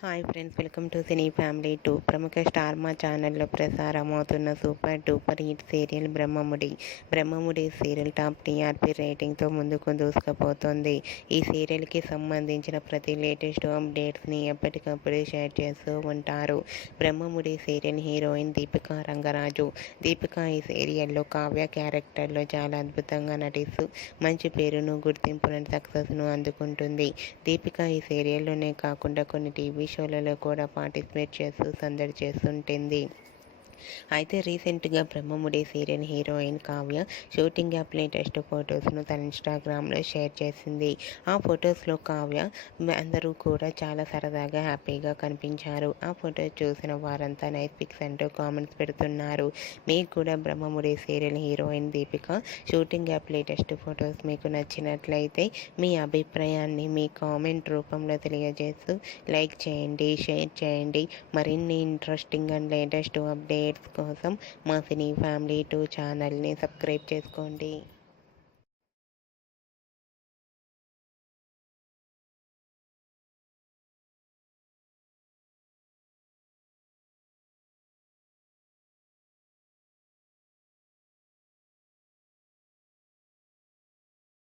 Hi friends, welcome to cine family 2. ప్రముఖ Star Maa ఛానల్లో ప్రసారమవుతున్న super duper hit serial Brahmamudi serial top TRP రేటింగ్తో ముందుకు దూసుకుపోతుంది. ఈ సీరియల్కి సంబంధించిన ప్రతి లేటెస్ట్ అప్డేట్స్ని ఎప్పటికప్పుడు షేర్ చేస్తూ ఉంటారు. Brahmamudi serial heroine Deepika Rangaraju. దీపిక ఈ సీరియల్లో కావ్య క్యారెక్టర్లో చాలా అద్భుతంగా నటిస్తూ మంచి పేరును, గుర్తింపును, సక్సెస్ను అందుకుంటుంది. దీపిక ఈ సీరియల్లోనే కాకుండా కొన్ని టీవీ షోలలో కూడా పార్టిసిపేట్ చేస్తూ సందడి చేస్తుంటుంది. అయితే రీసెంట్గా Brahmamudi serial heroine Kavya shooting యాప్ లేటెస్ట్ ఫొటోస్ను తన ఇన్స్టాగ్రామ్లో షేర్ చేసింది. ఆ ఫొటోస్లో కావ్య అందరూ కూడా చాలా సరదాగా హ్యాపీగా కనిపించారు. ఆ ఫొటోస్ చూసిన వారంతా నైస్ పిక్స్ అంటూ కామెంట్స్ పెడుతున్నారు. మీకు కూడా Brahmamudi serial heroine Deepika shooting యాప్ లేటెస్ట్ ఫొటోస్ మీకు నచ్చినట్లయితే మీ అభిప్రాయాన్ని మీ కామెంట్ రూపంలో తెలియజేస్తూ లైక్ చేయండి, షేర్ చేయండి. మరిన్ని ఇంట్రెస్టింగ్ అండ్ లేటెస్ట్ అప్డేట్స్ కోసం మా సినీ ఫ్యామిలీ 2 ఛానల్ని సబ్స్క్రైబ్ చేసుకోండి.